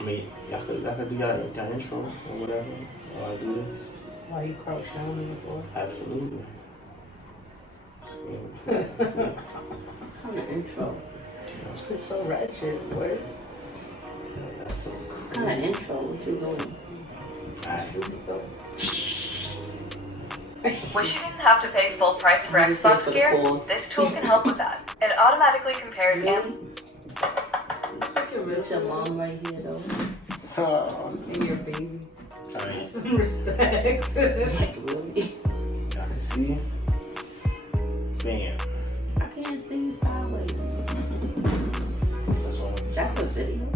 I mean, y'all could do y'all intro or whatever. While I do this. Why you crouch down on the floor? Absolutely. What kind of intro? It's so ratchet, what? What kind of intro? What you doing? Alright. This is so... Wish you didn't have to pay full price for Xbox gear? This tool can help with that. It automatically compares It's your mom right here, though. And your baby. Alright. Respect. Like, really? Y'all can see. Bam. I can't see sideways. That's what That's a video.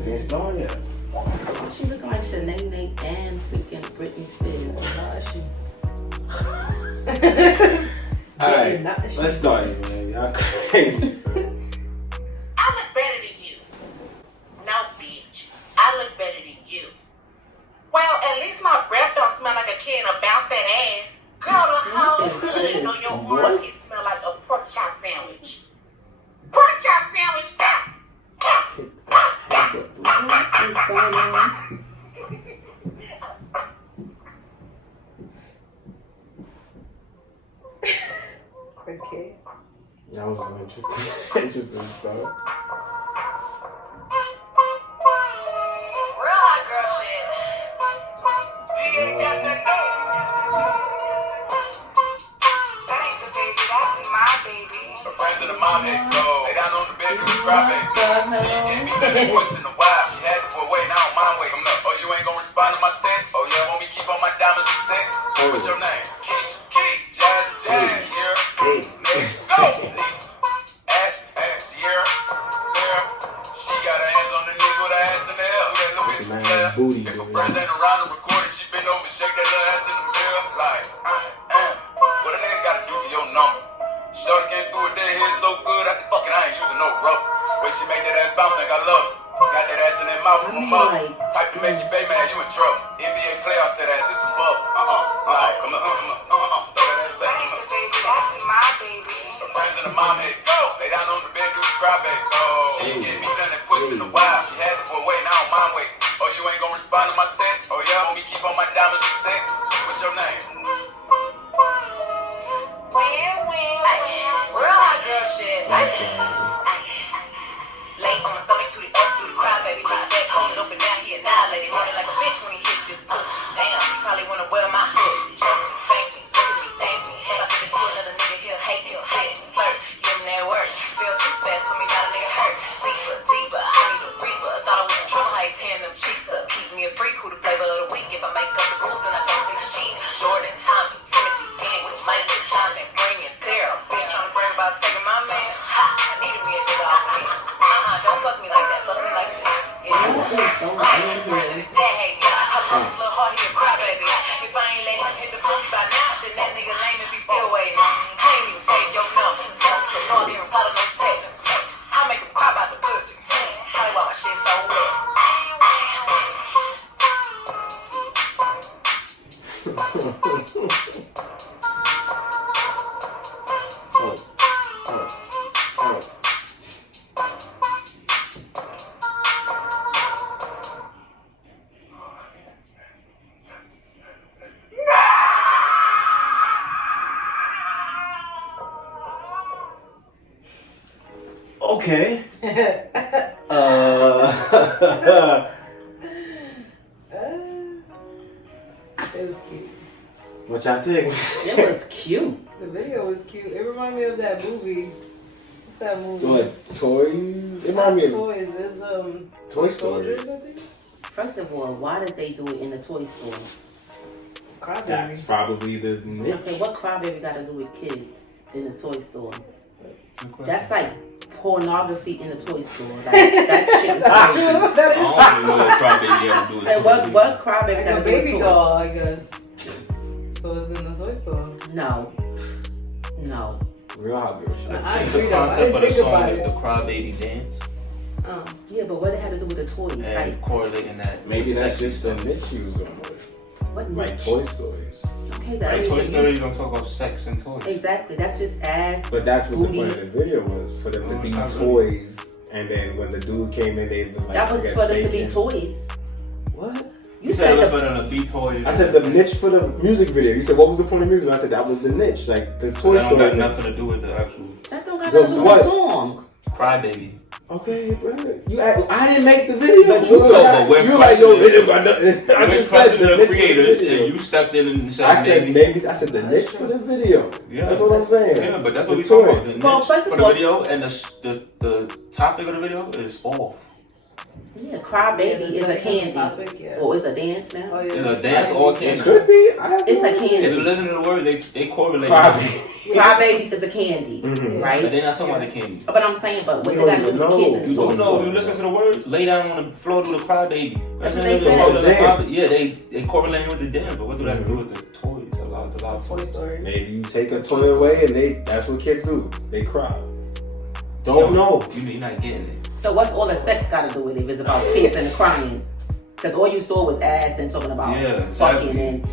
It ain't started yet. Oh, she looking like Shanae and freaking Britney Spears. How is she? Alright, let's start it, man. Y'all crazy. I look better than you. No, bitch. I look better than you. Well, at least my breath don't smell like a kid and bounce that ass. Girl, the whole hood know your armpit smell like a pork chop sandwich. Pork chop sandwich! What is going on? Okay. That was an interesting stuff. Real hot girl shit. That ain't the baby, that's my baby. Her friends in the mom head go. Lay down on the bed, do the crybaby. She gave me that voice in a while. She had to put away, now I don't mind waiting up. Oh, you ain't gonna respond to my text? Oh, yeah, want me keep on my diamonds and sex? What's your name? Keith, Jazz, here. Next, go! Ash, Sierra, Sarah. She got her hands on the knees with her ass in the air. Look at little bitch from there. If her friends ain't around to record it, she been over, shake that little ass in the mirror. Like, what a nigga gotta do for your number? Shorty can't do it, that hair so good. I said, fuck it, I ain't using no rubber. Way she make that ass bounce like I love her. Got that ass in that mouth from a mother. Type to make you pay, man, you in trouble. NBA playoffs, that ass is some bubble. Come on, throw that ass back. That ain't the baby, that's my baby. Her friends in the mom head go. Lay down on the bed, do the crybaby. Oh, she gave me nothing pussy in a while. She had to put away, now I don't mind waiting. Oh, you ain't gonna respond to my text? Oh, yeah, want me keep on my diamonds and sex? What's your name? Real hot girl shit. Late on my stomach, to the crybaby. Back home and open now, he annihilated. Running like a bitch when he hit this pussy. Damn, he probably wanna wear my hood. Jump and spank me, look at me, thank me. Head up in the door, another nigga, he'll hate me. Spit, slurp, give him that work. Feel too fast for me, now a nigga hurt. Deeper, I need a reaper. Thought I was in trouble, how he tearing them cheeks up. Keep me a freak, who the flavor of the week. If I make up the rules, then I don't think shit. Jordan, Tommy, Timothy, Dan, which might be Jonathan, bringing Sarah. Bitch trying to brag about taking my man. Ha, I needed me a nigga off me. Don't fuck me like that, fuck me like this. It's that hey, I put this little heart here, crybaby. If I ain't let him hit the pussy by now, then that nigga lame if he still waiting. I ain't even saved your number. So no, I didn't reply to no text. I make him cry about the pussy. Probably why my shit so wet. Okay. It was cute. What y'all think? It was cute. The video was cute. It reminded me of that movie. What's that movie? What, toys? It reminded me of Toys. It's Toy Story. Soldiers, I think. First of all, why did they do it in a toy store? Crybaby. That's probably the niche. Okay, what crybaby got to do with kids in a toy store? That's like pornography in a toy store. Like, that shit is crazy. I don't even know what crybaby ever do. And what crybaby Like got a to do with baby toys? doll, I guess. So it's in the toy store. No. Real hot girl shit. I Just agree the though. I concept didn't of the think song about is it. the crybaby dance Yeah, but what it had to do with the toys? and Like, correlating that. Maybe with that's sexy just the stuff. niche she was going with. what Like niche? Toy Stories. Okay, that Like is Toy what Story, you- you're gonna talk about sex and toys. Exactly. That's just ass. But that's what the booty. point of the video was, for them to be Not toys And then when the dude came in, they was like, That was I guess for them to be faking. toys. What? You said it the was for them to be toys. I said the niche for the music video. You said what was the point of music? I said that was the niche, like the Toy That don't Story. got nothing to do with the actual that don't got The nothing to do what? with the song. Crybaby. Okay, bro. I didn't make the video. But you know, but you like yo, it ain't got nothing. I We're just said the niche for creators, video. and you stepped in and said I said maybe. I said the niche for the video. Yeah. That's what I'm saying. Yeah, but that's what The we talking toy. about. The Well, niche first for of the all- video and the topic of the video is off. Yeah, Crybaby is a candy. Topic, yeah. Or it's a dance now. Oh, yeah. It's a dance or It candy. could be. I have It's no a idea. candy. If you listen to the words, they correlate. Crybaby. Crybabies is a candy, Mhm. right? But they're not talking about the candy. But I'm saying, but what We they got don't to do with the even kids know. in You the don't toy know. store? You listen to the words, lay down on the floor, do the Crybaby. That's what they said. The dance. Yeah, they correlate with the dance, but what do that do with the toys? A lot of Toy toys. Story. Maybe you take a toy away and that's what kids do. They cry. Don't know. You're not getting it. So what's all the sex got to do with it if it's about kids and crying? Because all you saw was ass and talking about Yeah, fucking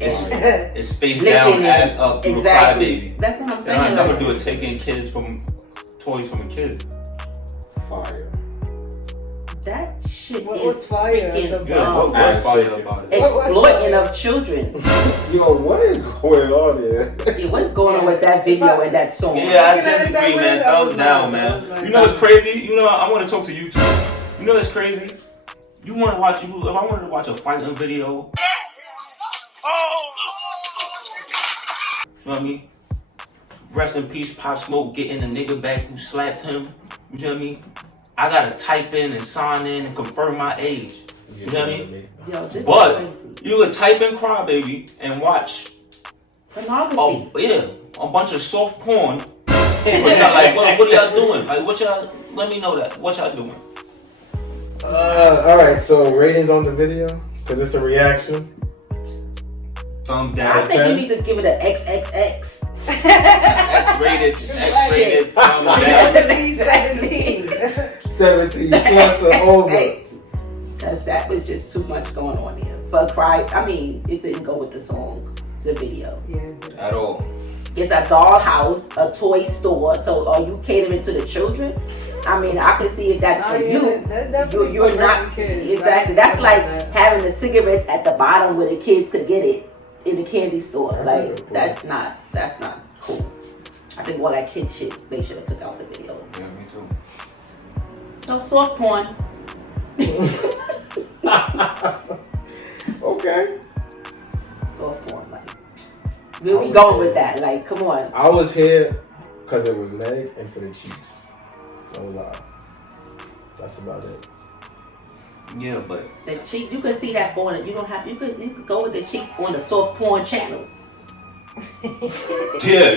exactly. and It's face licking down, and ass up, through exactly. the Crybaby. That's what I'm They saying. don't have nothing like, to do with taking kids from toys from a kid. Fire. that shit What is was fire? freaking Yeah, what was fire about it? What was exploiting fire? of children. Yo, what is going on here? Yeah, what's going on with that video and that song? Yeah, I Looking at it that disagree, way, man. that Thumbs was down, nice. man. That was nice. You know what's crazy? You know, I want to talk to you too. You know what's crazy? You want to watch? If I wanted to watch a fighting video, you know what I mean? Rest in peace, Pop Smoke getting the nigga back who slapped him. You know what I mean? I gotta type in and sign in and confirm my age. You know what I mean? Yo, this But is crazy. you would type in Crybaby and watch Pornography. a bunch of soft porn. Like, what are y'all doing? Like, what y'all? Let me know that. What y'all doing? All right, so ratings on the video because it's a reaction. Thumbs I down. think you need to give it an XXX. X-rated. Thumbs down. 17. 17 cancer over. Because that was just too much going on here. For Cry, I mean, it didn't go with the song, the video. Yeah. At all. It's a dollhouse, a toy store. So are you catering to the children? I mean, I can see if that's for you. You're not exactly. That's like having the cigarettes at the bottom where the kids could get it in the candy store. Like that's not cool. I think all that kid shit they should have took out the video. Yeah, me too. So soft porn. Okay. Soft porn, like where we going with that? Like, come on. I was here because it was leg and for the cheeks. No lie. That's about it. Yeah, but The cheek, you can see that porn. You don't have. You could go with the cheeks on the soft porn channel. yeah,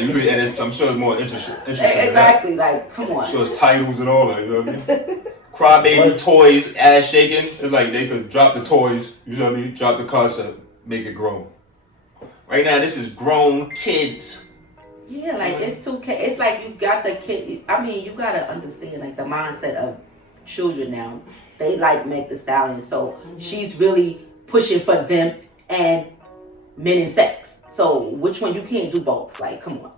I'm sure it's more interesting. Than that. Exactly. Like, come on. So it's titles and all that. You know what I mean? Crybaby toys, ass shaking. It's like they could drop the toys. You know what I mean? Drop the concept, make it grown. Right now, this is grown kids. Yeah, like it's too. It's like you got the kid. I mean, you gotta understand like the mindset of children now. They like Meg the Stallion, so she's really pushing for them and men and sex. So which one? You can't do both. Like, come on.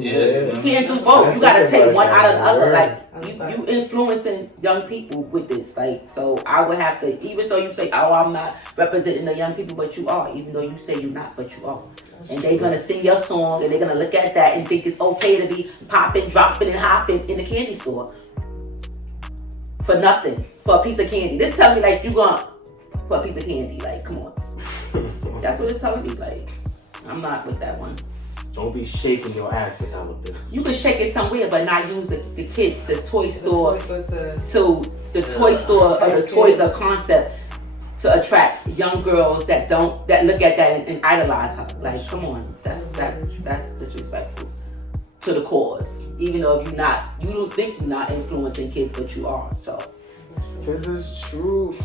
Yeah. You can't do both. You gotta take one out of the other. Like you influencing young people with this. Like, so I would have to, even though you say, oh, I'm not representing the young people, but you are. Even though you say you're not, but you are. And they're gonna sing your song and they're gonna look at that and think it's okay to be popping, dropping, and hopping in the candy store. For nothing. For a piece of candy. This tell me like you going for a piece of candy. Like, come on. That's what it's telling me. Like, I'm not with that one. Don't be shaking your ass without a bit. You can shake it somewhere, but not use the kids, the toy store, to to the toy store or the toys of concept to attract young girls that look at that and idolize her. Like, come on, that's disrespectful to the cause. Even though if you don't think you're not influencing kids, but you are. So, Tis is true.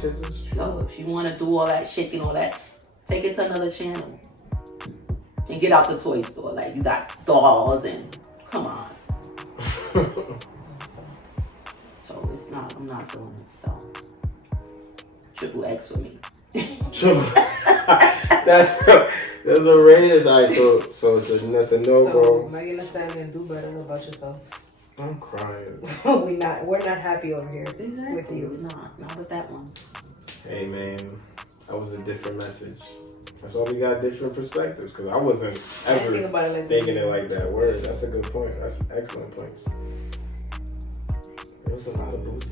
so if you want to do all that shaking, all that, take it to another channel. And get out the toy store. Like, you got dolls and come on. So I'm not doing it. So triple X for me. That's a raise. Alright, so it's a no So go. Megan Thee Stallion, do better about yourself. I'm crying. We're not happy over here Exactly. with you. Not with that one. Hey man, that was a different message. That's why we got different perspectives. Because I wasn't I didn't ever think about it like thinking that. it like that. Word. That's a good point. That's an excellent point. There was a lot of booty.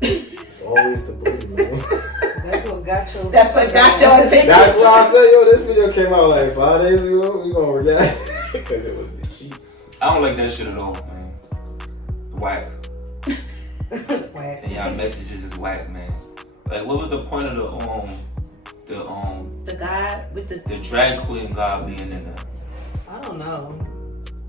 It's always the booty, man. That's what got your. That's what got your attention. That's why I said, yo, this video came out like 5 days ago. We gonna react because it was the cheeks. I don't like that shit at all, man. Whack. Whack. And y'all messages is whack, man. Like, what was the point of the guy with the drag queen guy being in there? I don't know.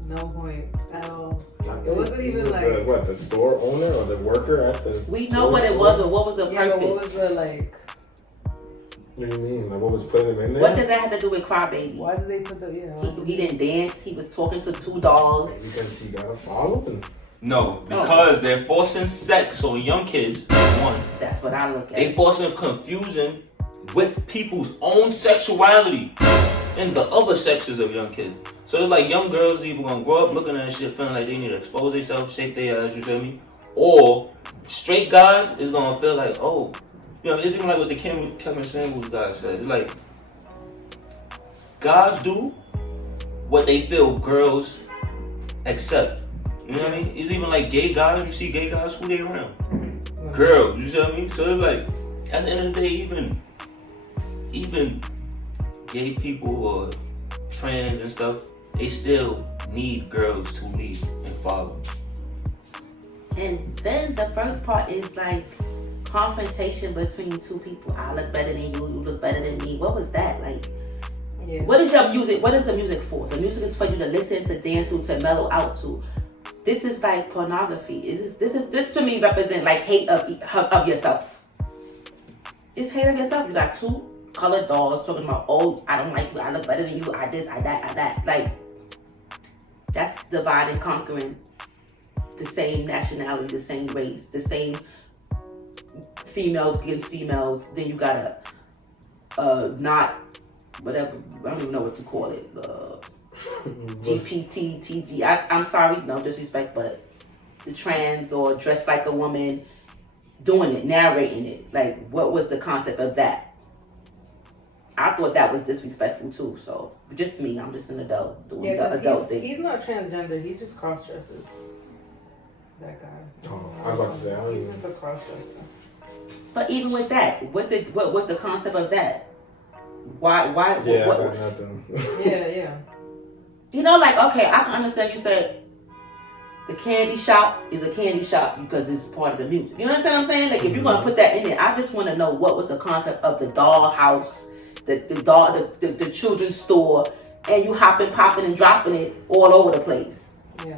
No point at all. It wasn't even like the store owner or the worker at the. We know what it was, or what was the yeah, purpose? but what was the like? What do you mean? Like, what was putting him in there? What does that have to do with Crybaby? Why did they put the He didn't dance. He was talking to 2 dogs. Because he got a following. No, because they're forcing sex on young kids. One. That's what I look at. They forcing confusion with people's own sexuality and the other sexes of young kids. So it's like young girls either gonna grow up looking at that shit feeling like they need to expose themselves, shake their ass, you feel me? Or straight guys is gonna feel like, oh, you know, it's even like what the Kevin Samuels guy said. It's like, guys do what they feel girls accept. You know what I mean? It's even like gay guys, you see gay guys, who they around? Girls, you see what I mean? So it's like, at the end of the day, even gay people or trans and stuff, they still need girls to lead and follow. And then the first part is like confrontation between 2 people. I look better than you, you look better than me. What was that? Like, what is your music? What is the music for? The music is for you to listen, to dance to mellow out to. This is like pornography. This to me represent like hate of yourself. It's hate of yourself. You got 2 colored dolls talking about, oh, I don't like you, I look better than you, I this, I that, I that. Like, that's divide and conquering the same nationality, the same race, the same females against females. Then you gotta not whatever, I don't even know what to call it. GPT, TG. I'm sorry, no disrespect, but the trans or dressed like a woman, doing it, narrating it. Like, what was the concept of that? I thought that was disrespectful too. So, just me, I'm just an adult doing the adult thing. He's not transgender. He just cross dresses. That guy. Oh, I was about to say, he's just a cross dresser. But even with that, what was the concept of that? Why? Yeah, what, I got nothing. Yeah. You know, like, okay, I can understand you said the candy shop is a candy shop because it's part of the music. You know what I'm saying? Like, if you're gonna put that in there, I just want to know what was the concept of the doll house, the children's store, and you hopping, popping, and dropping it all over the place. Yeah.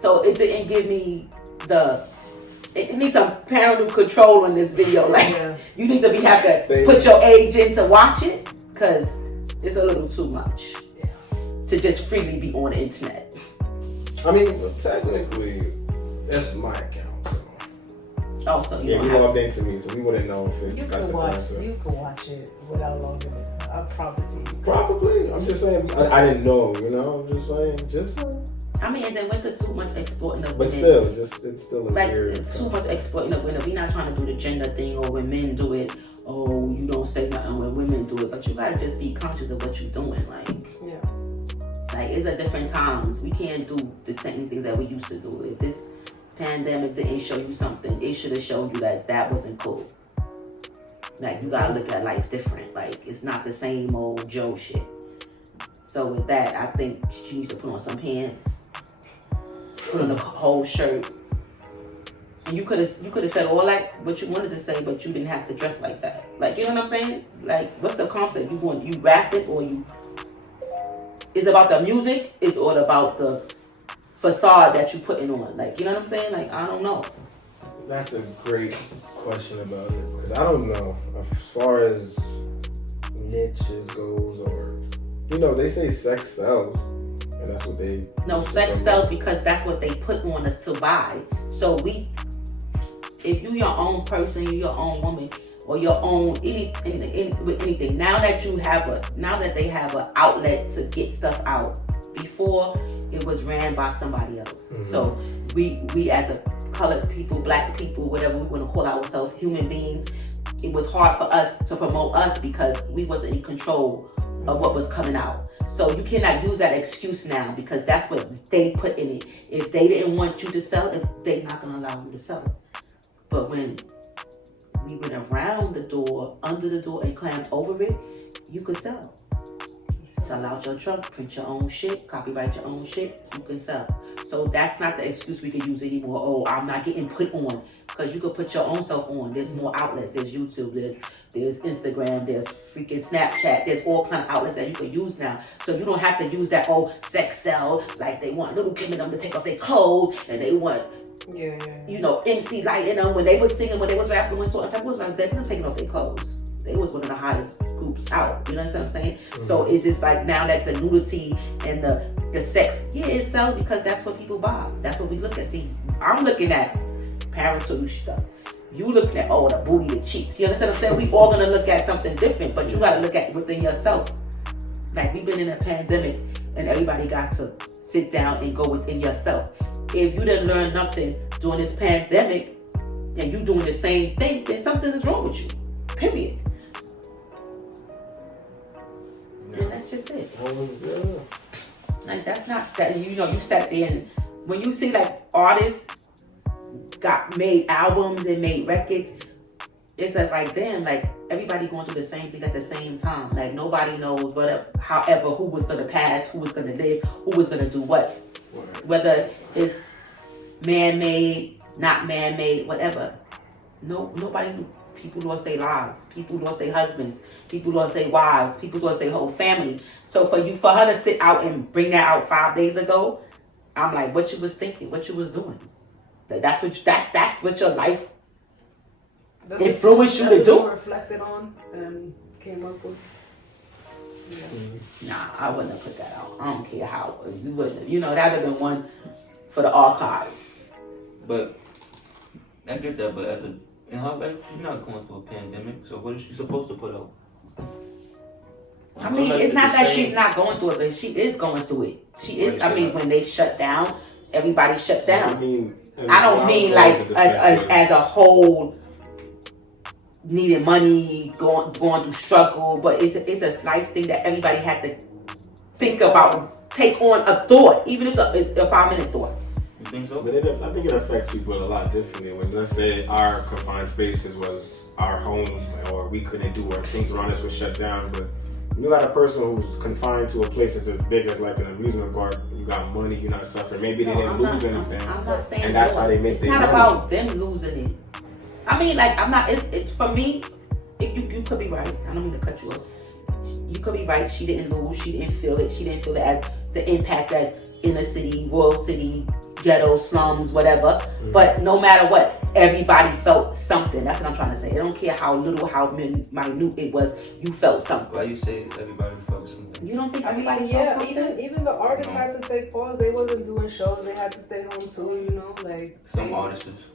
So it didn't give me it needs some parental control on this video. Like, you need to have to put your age in to watch it, because it's a little too much to just freely be on the internet. I mean, technically, that's my account. So. Also, we logged into me, so we wouldn't know if it's got the concept. You can watch it without logging in. I promise you. Probably. I'm just saying. I didn't know. You know. I'm just saying. I mean, and then went to too much exploiting of women. But still, it's still a like, weird. Too much exploiting of women. We're not trying to do the gender thing, or when men do it, oh, you don't say nothing when women do it. But you gotta just be conscious of what you're doing. Like, like, it's at different times. We can't do the same things that we used to do. If this pandemic didn't show you something, it should have showed you that wasn't cool. Like, you gotta look at life different. Like, it's not the same old Joe shit. So with that, I think she needs to put on some pants, put on a whole shirt. And you could have said all like what you wanted to say, but you didn't have to dress like that. Like, you know what I'm saying? Like, what's the concept? You rap it, or you? Is it about the music? Is it about the facade that you putting on? Like, you know what I'm saying? Like, I don't know. That's a great question about it, because I don't know as far as niches goes, or they say sex sells, and that's what they. No, sex sells because that's what they put on us to buy. So if you your own person, you your own woman, or your own anything. Now that they have an outlet to get stuff out. Before, it was ran by somebody else. So we as a colored people, black people, whatever we want to call ourselves, human beings, it was hard for us to promote us because we wasn't in control of what was coming out. So you cannot use that excuse now because that's what they put in it. If they didn't want you to sell it, they're not going to allow you to sell it. But when we went around the door, under the door, and climbed over it, you could sell. Sell out your truck, print your own shit, copyright your own shit, you can sell. So that's not the excuse we can use anymore. Oh, I'm not getting put on. Because you could put your own self on. There's more outlets. There's YouTube, there's Instagram, there's freaking Snapchat. There's all kind of outlets that you can use now. So you don't have to use that sex sell, like they want Little Kim and them to take off their clothes, and they want, you know, MC Light in them. When they was singing, when they was rapping, when Salt and Pepper was rapping, they weren't taking off their clothes. They was one of the hottest groups out. You know what I'm saying? So it's just like now that the nudity and the sex, it sells because that's what people buy. That's what we look at. See, I'm looking at parental stuff. You looking at, the booty, the cheeks. You understand what I'm saying? We all gonna look at something different, but you gotta look at within yourself. Like we've been in a pandemic and everybody got to sit down and go within yourself. If you didn't learn nothing during this pandemic and you doing the same thing, then something is wrong with you. Period. And that's just it. Like that's not that, you know, you sat there and when you see like artists made albums and made records, it's just like damn, like everybody going through the same thing at the same time. Like nobody knows however who was gonna pass, who was gonna live, who was gonna do what. Whether it's man-made, not man-made, whatever. Nobody knew. People lost their lives. People lost their husbands. People lost their wives. People lost their whole family. So for her to sit out and bring that out 5 days ago, I'm like, what you was thinking, what you was doing. That's what your life influenced you to do. Reflected on and came up with. Yeah. Nah, I wouldn't have put that out. I don't care how you wouldn't have. You know, that would have been one for the archives. But I get that. But in her life, she's not going through a pandemic. So what is she supposed to put out? I mean, it's not that she's not going through it, but she is going through it. She is. I mean, when they shut down, everybody shut down. I don't mean like as a whole needing money, going through struggle, but it's a life thing that everybody had to think about, take on a thought, even if it's a 5-minute thought. You think so? But I think it affects people a lot differently. When let's say our confined spaces was our home, or we couldn't do, or things around us were shut down, but you got a person who's confined to a place that's as big as like an amusement park. You got money, you're not suffering. Maybe they didn't lose anything. I'm not saying and that's how they make their money. It's not about them losing it. I mean, like, I'm not, it's for me, you could be right. I don't mean to cut you off. You could be right. She didn't lose. She didn't feel it. She didn't feel it as the impact as inner city, royal city, ghetto, slums, whatever. Mm-hmm. But no matter what, everybody felt something. That's what I'm trying to say. I don't care how little, how minute it was, you felt something. Why you say everybody felt something? You don't think everybody felt something? Even the artists had to take pause. They wasn't doing shows. They had to stay home too, you know, like some artists.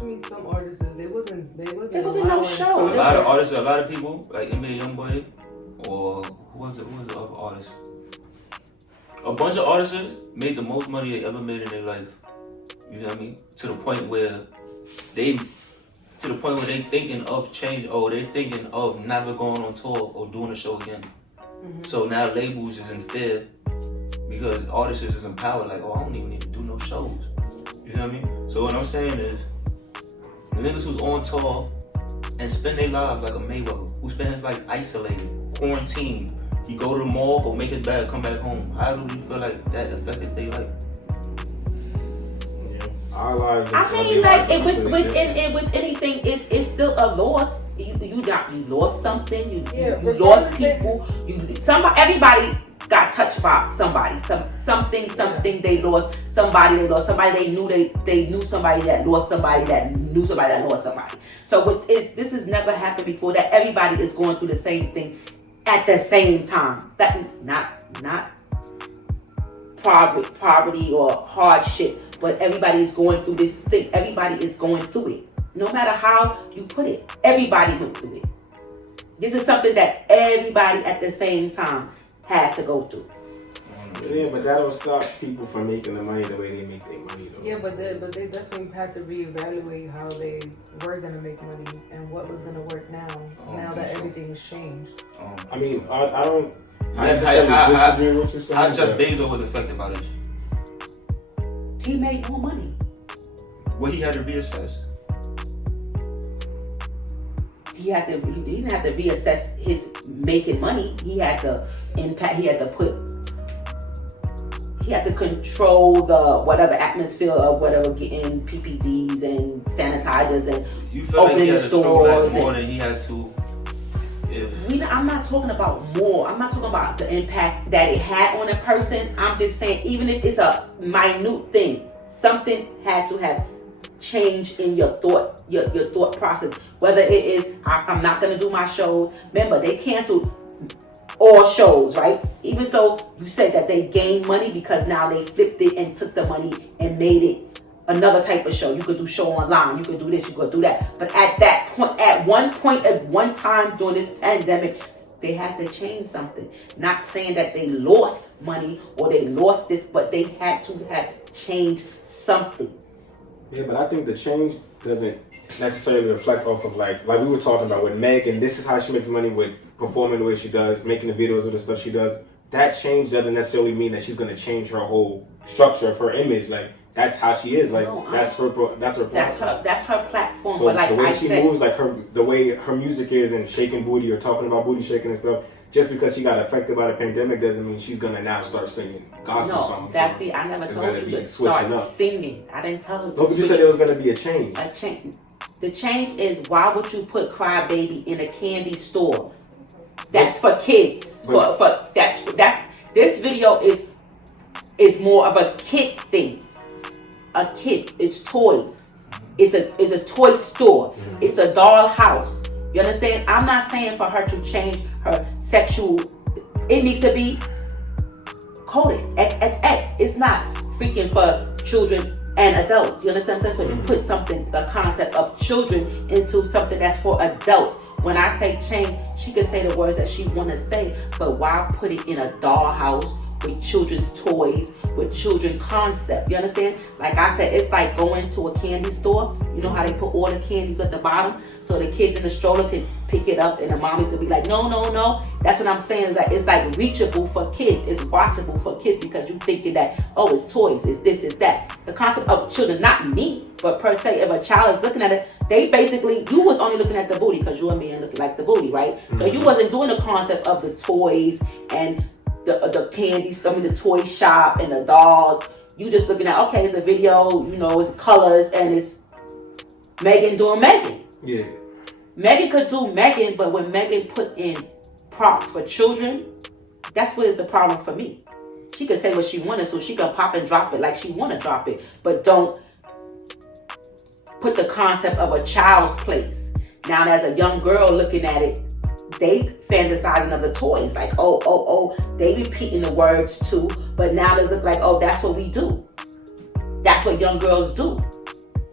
I mean, some artists, they wasn't no show. A lot of artists, a lot of people, like NBA Youngboy, or who was the other artist? A bunch of artists made the most money they ever made in their life. You know what I mean? To the point where they thinking of change, or they're thinking of never going on tour or doing a show again. Mm-hmm. So now labels is in fear because artists is empowered. Like, I don't even need to do no shows. You know what I mean? So what I'm saying is, the niggas who's on tour and spend their lives like a Mayweather, who spend his life isolated, quarantined, he go to the mall, go make his bag, come back home. How do you feel like that affected their life? Yeah. Our lives. I mean, like with anything, it's still a loss. You lost something. You lost people. Everybody got touched by somebody. Something they lost. Somebody they lost. Somebody they knew somebody that lost somebody that knew somebody that lost somebody. So this has never happened before. That everybody is going through the same thing at the same time. That not poverty or hardship, but everybody is going through this thing. Everybody is going through it. No matter how you put it, everybody went through it. This is something that everybody at the same time had to go through. Yeah, but that don't stop people from making the money the way they make their money, though. Yeah, but they definitely had to reevaluate how they were gonna make money and what was gonna work now. Now that everything has changed. I mean, I don't necessarily disagree with what you're saying. How Jeff Bezos was affected by this? He made more money. Well, he had to reassess. He didn't have to reassess his making money. He had to impact. He had to control the whatever atmosphere of whatever getting PPDs and sanitizers and You feel like he opening had to throw stores. back more than he had to. I'm not talking about more. I'm not talking about the impact that it had on a person. I'm just saying, even if it's a minute thing, something had to have changed in your thought process. Whether it is, I'm not going to do my shows. Remember, they canceled all shows, right? Even so, you said that they gained money because now they flipped it and took the money and made it another type of show. You could do show online, you could do this, you could do that. But at that point, at one time during this pandemic, they had to change something. Not saying that they lost money or they lost this, but they had to have changed something. Yeah, but I think the change doesn't necessarily reflect off of like we were talking about with Meg, and this is how she makes money with performing the way she does, making the videos of the stuff she does. That change doesn't necessarily mean that she's gonna change her whole structure of her image. Like that's how she is. Like that's her platform. That's her platform. So but like the way I she said, moves, like the way her music is and shaking booty or talking about booty shaking and stuff. Just because she got affected by the pandemic doesn't mean she's gonna now start singing gospel songs. I never told you to start singing. I didn't tell her to No, but you said there was gonna be a change. A change. The change is, why would you put Crybaby in a candy store? That's for kids. This video is more of a kid thing. A kid. It's toys. It's a toy store. Mm-hmm. It's a doll house. You understand? I'm not saying for her to change her sexual. It needs to be coded XXX. It's not freaking for children and adults. You understand what I'm saying? So you put something, the concept of children, into something that's for adults. When I say change, she could say the words that she want to say, but why put it in a dollhouse with children's toys, with children concept? You understand? Like I said, it's like going to a candy store. You know how they put all the candies at the bottom so the kids in the stroller can pick it up and the mommy's gonna be like, no. That's what I'm saying, is that it's like reachable for kids. It's watchable for kids because you thinking that, oh, it's toys, it's this, it's that. The concept of children, not me, but per se, if a child is looking at it, they basically, you was only looking at the booty because you and me are looking like the booty, right? Mm-hmm. So you wasn't doing the concept of the toys and the candies, the toy shop and the dolls. You just looking at, okay, it's a video, it's colors and it's Megan doing Megan. Yeah. Megan could do Megan, but when Megan put in props for children, that's what is the problem for me. She could say what she wanted, so she could pop and drop it like she want to drop it, but don't put the concept of a child's place. Now, as a young girl looking at it, they fantasizing of the toys, like, oh, they repeating the words too, but now they look like, oh, that's what we do. That's what young girls do.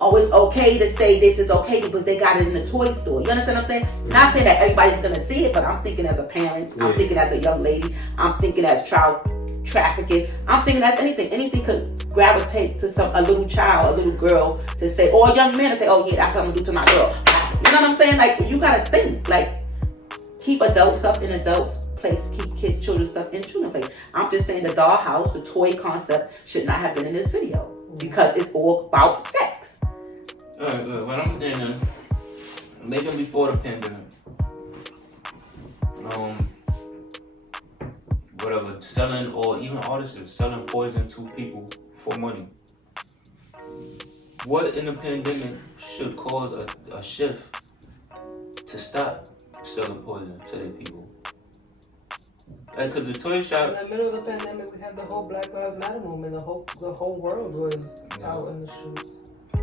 Oh, it's okay to say this is okay because they got it in the toy store. You understand what I'm saying? Mm-hmm. Not saying that everybody's going to see it, but I'm thinking as a parent, I'm thinking as a young lady, I'm thinking as child trafficking, I'm thinking as anything. Anything could gravitate to a little child, a little girl to say, or a young man to say, oh yeah, that's what I'm going to do to my girl. You know what I'm saying? Like, you got to think, like, keep adult stuff in adults' place, keep children's stuff in children's place. I'm just saying the dollhouse, the toy concept should not have been in this video because it's all about sex. Alright, good. What I'm saying is, Megan before the pandemic, whatever, selling, or even artists selling poison to people for money. What in the pandemic should cause a shift to stop selling poison to their people? Like, cause the toy shop. In the middle of the pandemic, we had the whole Black Lives Matter movement. The whole world was out in the streets.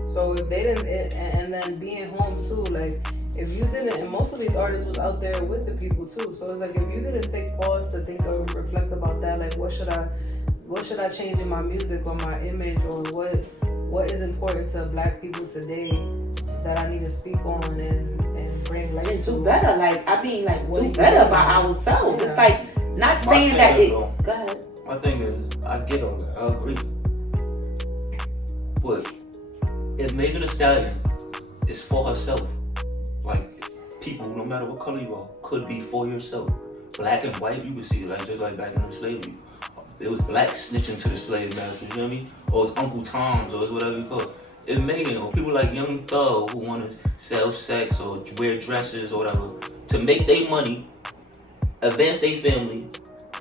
So if they didn't, and then being home too, like if you didn't, and most of these artists was out there with the people too. So it's like if you didn't take pause to think or reflect about that, like what should I change in my music or my image, or what is important to Black people today that I need to speak on and bring light to. Do better, do better by ourselves. Yeah. It's like not saying that it. Go ahead. My thing is, I get all that. I agree. But if Megan Thee Stallion is for herself, like people, no matter what color you are, could be for yourself. Black and white, you could see it, like just like back in the slavery. It was black snitching to the slave masters, you know what I mean? Or it's Uncle Tom's, or it's whatever you call it. It's Megan, or people like Young Thug who want to sell sex or wear dresses or whatever to make their money, advance their family,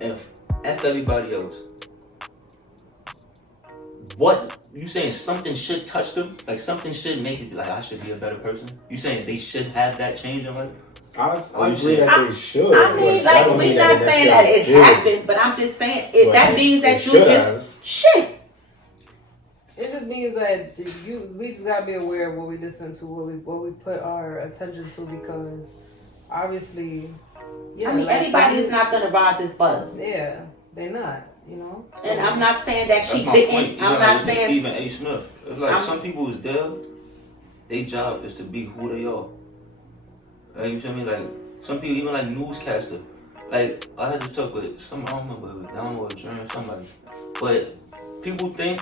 and F everybody else. What? You saying something should touch them? Like something should make it be like, I should be a better person? You saying they should have that change in life? I agree that they should. I mean, like, we're not saying that it happened, but I'm just saying that means that you just shit. It just means that we just gotta be aware of what we listen to, what we put our attention to, because obviously, I mean, everybody is not gonna ride this bus. Yeah, they're not, you know. So, and I'm not saying that she didn't. Point. I'm not saying Stephen A. Smith. It's like some people is there. Their job is to be who they are. Like, you feel me? Like some people, even like newscaster. Like I had to talk with some, I don't remember, it was Down or Adjourn or somebody. But people think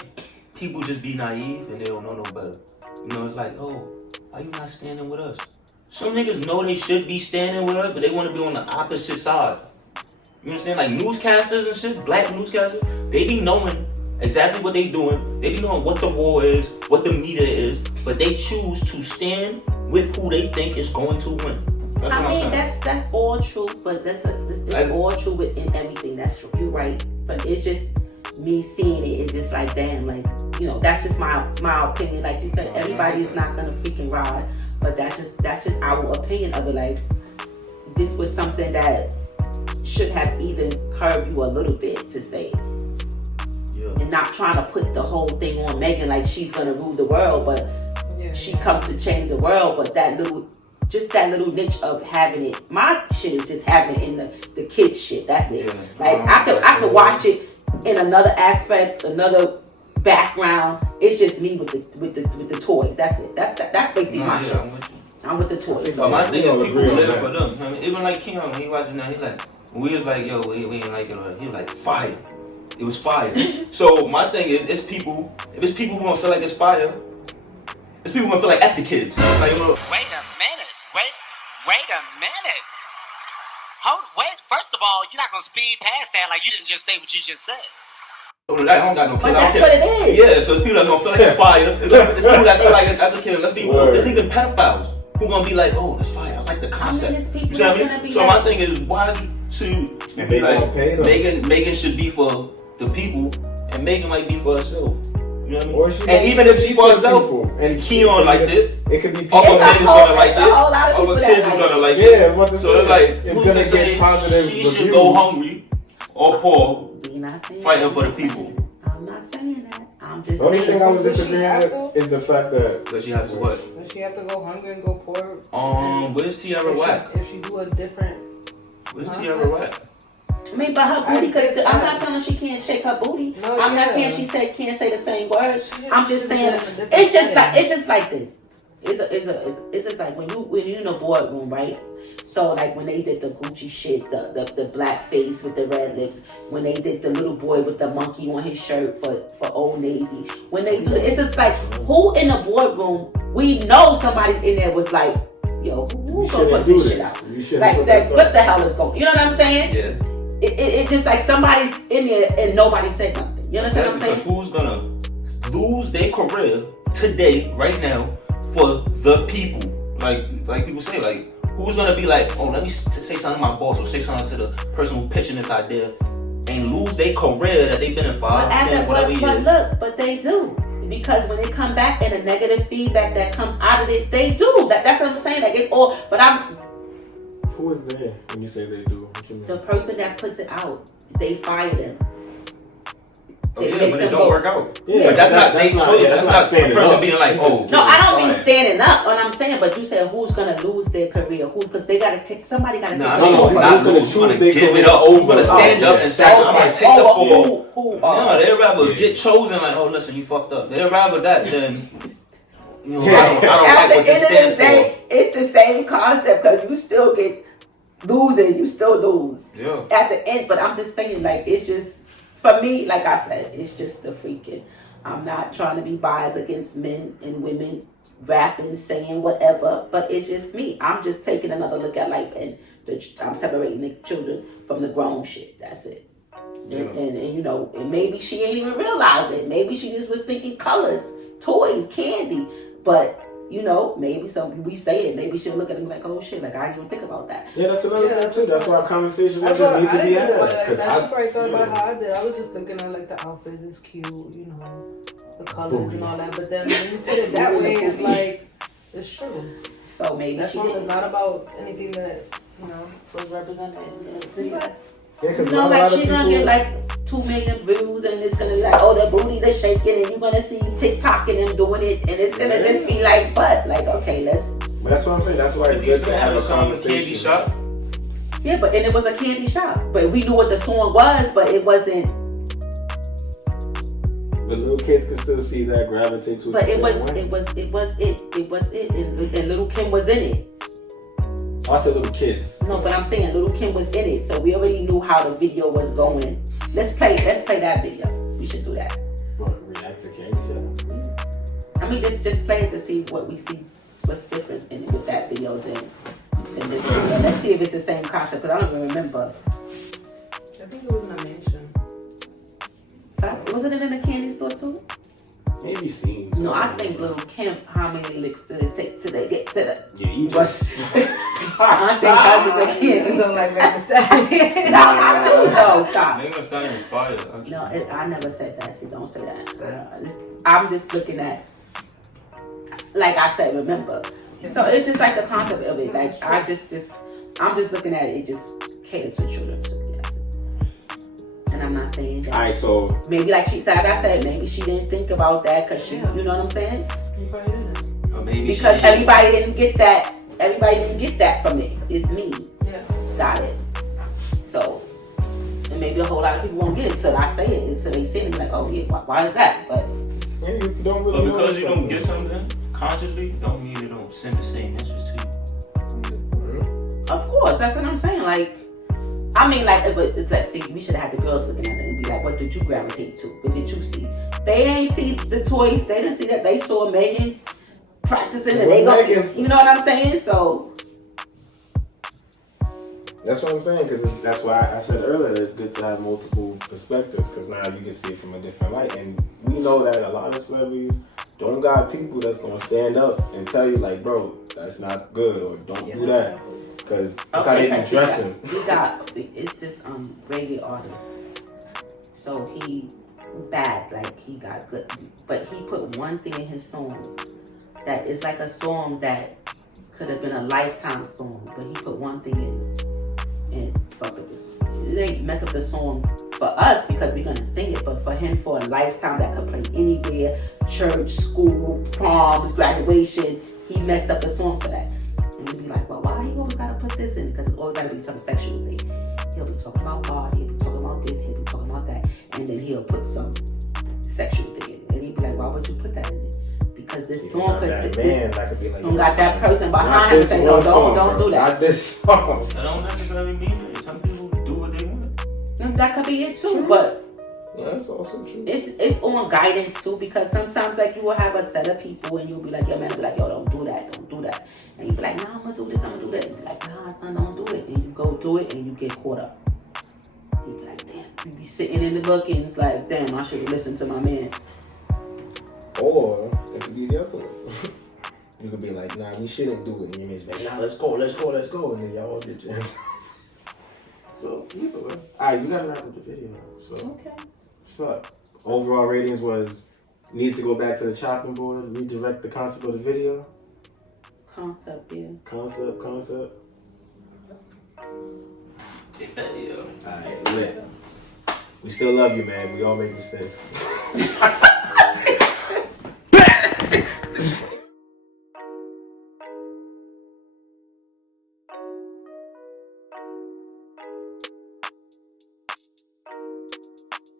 people just be naive and they don't know no better. You know, it's like, oh, why you not standing with us? Some niggas know they should be standing with us, but they want to be on the opposite side. You understand? Like newscasters and shit, black newscasters, they be knowing exactly what they doing. They be knowing what the war is, what the media is, but they choose to stand with who they think is going to win. That's I mean, that's all true, but that's all true within everything. That's true. You're right, but it's just me seeing it. It's just like, damn, like, you know, that's just my opinion. Like you said, everybody is not gonna freaking ride, but that's just our opinion of it. Like, this was something that should have even curved you a little bit to say, and not trying to put the whole thing on Megan like she's gonna rule the world, but she comes to change the world. But that little niche of having it, my shit is just having it in the kids shit. That's it. Like I could watch it in another aspect, another background. It's just me with the toys. That's it. That's basically my shit. I'm with the toys. But my thing is, people live for them. I mean, even like Keon, when he watching that, he like, we was like, yo, we ain't like it. He was like, fire. It was fire. So my thing is, it's people. If it's people who don't feel like it's fire, it's people who don't feel like F the kids. Like, you know, Wait a minute. Wait a minute. Wait. First of all, you're not gonna speed past that like you didn't just say what you just said. I don't got no kids. But that's what it is. Yeah, so it's people that don't feel like it's fire. It's people that feel like it's after kids. Let's be real. There's even pedophiles who gonna be like, oh, it's fire. I like the concept. You see what I mean? So my thing is, why to be like Megan should be for the people, and Megan might be for herself. You know what I mean? And even if she for herself, and Keon liked it, it could be people. Other niggas gonna like it. Other kids is gonna like it. So it's like, it's who's to say she should go hungry or poor, fighting for the people? I'm not saying that. I'm just the only saying. thing I was disagreeing with is the fact that she has to what? Does she have to go hungry and go poor? Where's Tiara Whack? If she do a different. Where's Tiara Whack? I mean, but her booty, because I'm not telling her she can't shake her booty. No, I'm not saying she can't say the same words. I'm just saying it's just like this. It's just like when you in a boardroom, right? So like when they did the Gucci shit, the black face with the red lips, when they did the little boy with the monkey on his shirt for Old Navy, when they do it's just like, who in the boardroom, we know somebody in there was like, yo, who's gonna put this shit out? Like that, what the hell is going? You know what I'm saying? Yeah. It's just like somebody's in there and nobody said nothing. You understand what I'm saying? Who's gonna lose their career today, right now, for the people? Like people say, like, who's gonna be like, oh, let me say something to my boss or say something to the person who's pitching this idea and lose their career that they've been in 5, 10, whatever years? But they do. Because when they come back and the negative feedback that comes out of it, they do. That's what I'm saying. Like, it's all, but who is there when you say they do? What you mean? The person that puts it out, they fire them. Oh, yeah, but it don't work out. Yeah, but that's not their choice. That's not the person being like, oh. No, I don't mean standing up. What I'm saying, but you said who's gonna lose their career? Because they gotta take. Somebody gotta take. No, not lose. Who's gonna give it up? Who's gonna stand up and say, I'm gonna take the fall? No, they'd rather get chosen. Like, oh, listen, you fucked up. They'd rather that than. You know, I don't like what this stands for. It's the same concept because you still get losing. You still lose. Yeah. At the end, but I'm just saying, like, it's just. for me, like I said, it's just the freaking. I'm not trying to be biased against men and women rapping, saying whatever, but it's just me. I'm just taking another look at life, and I'm separating the children from the grown shit. That's it. Yeah. And you know, and maybe she ain't even realize it. Maybe she just was thinking colors, toys, candy. But you know, maybe we say it. Maybe she'll look at me like, oh shit, like I didn't even think about that. Yeah, that's another thing too. That's why conversations like this need to be had. I probably thought about how I did. I was just looking at like the outfit is cute, you know, the colors and all that. But then when you put it that way, it's like it's true. So maybe that song is not about anything that you know was represented in the video. Yeah, you know, like she's gonna get like 2 million views, and it's gonna be like, oh, the booty, the shaking, and you're gonna see TikTok and them doing it, and it's gonna just be like, but like, okay, let's. But that's what I'm saying. That's why it's good to have a conversation. Candy shop. Yeah, but and it was a candy shop, but we knew what the song was, but it wasn't. But little kids can still see that, gravitate to it. But it was it, and Little Kim was in it. I said little kids. No, but I'm saying Little Kim was in it, so we already knew how the video was going. Let's play that video. We should do that. What, react to candy shop? I mean, just play it to see what we see, what's different with that video than this video. Let's see if it's the same concept, because I don't even remember. I think it was in a mansion. Wasn't it in a candy store too? Maybe scenes. No, I think Little Kim, how many licks did it take till they get to the... Yeah, you just... I think that's what they can't. Just don't like Megan Stallion. No, I do. No, stop. Megan Stallion fire. No, I never said that. See, don't say that. I'm just looking at... Like I said, remember. So it's just like the concept of it. Like, I'm just looking at it. It just caters to children too. And I'm not saying that. Alright, so maybe like I said, maybe she didn't think about that because she, you know what I'm saying? You probably didn't. Or maybe because everybody didn't get that. Everybody didn't get that from it. It's me. Yeah. Got it. So, and maybe a whole lot of people won't get it until I say it, until they see it and be like, oh yeah, why is that? But yeah, you don't really. But because you don't get something consciously, don't mean you don't send the same message to you. Of course, that's what I'm saying. Like. I mean, like, see, we should have had the girls looking at it and be like, what did you gravitate to? What did you see? They didn't see the toys. They didn't see that. They saw Megan practicing and they go, you know what I'm saying? So. That's what I'm saying, because that's why I said earlier it's good to have multiple perspectives, because now you can see it from a different light. And we know that a lot of celebrities don't got people that's going to stand up and tell you, like, bro, that's not good, or don't do that. Because look how they be dressing. It's this reggae artist. So he bad, like he got good. But he put one thing in his song that is like a song that could have been a lifetime song. But he put one thing in and fuck with this. It ain't mess up the song for us because we're gonna sing it, but for him for a lifetime that could play anywhere, church, school, proms, graduation, he messed up the song for that. And you'd be like, well, why he always gotta put this in? Because it's always gotta be some sexual thing. He'll be talking about God, he'll be talking about this, he'll be talking about that, and then he'll put some sexual thing in it. And he'd be like, why would you put that in it? Because this song could got that person behind him saying, no, don't do that. Not this song. That don't necessarily mean that. Some people do what they want. And that could be it too, but yeah, that's also true. It's on guidance too, because sometimes like you will have a set of people and you'll be like, yo man, be like, yo, don't do that. And you be like, nah, I'm gonna do this, I'm gonna do that. And you be like, nah, son, don't do it. And you go do it and you get caught up. You be like, damn. You be sitting in the book and it's like, damn, I should have listened to my man. Or it could be the other way. You could be like, nah, we shouldn't do it. And your man's like, nah, let's go. And then y'all all get your hands. So, yeah, alright, you gotta wrap up the video. So, okay. So, overall ratings was needs to go back to the chopping board, redirect the concept of the video. Concept, yeah. Concept. Yeah. Alright, lit. We still love you, man. We all make mistakes.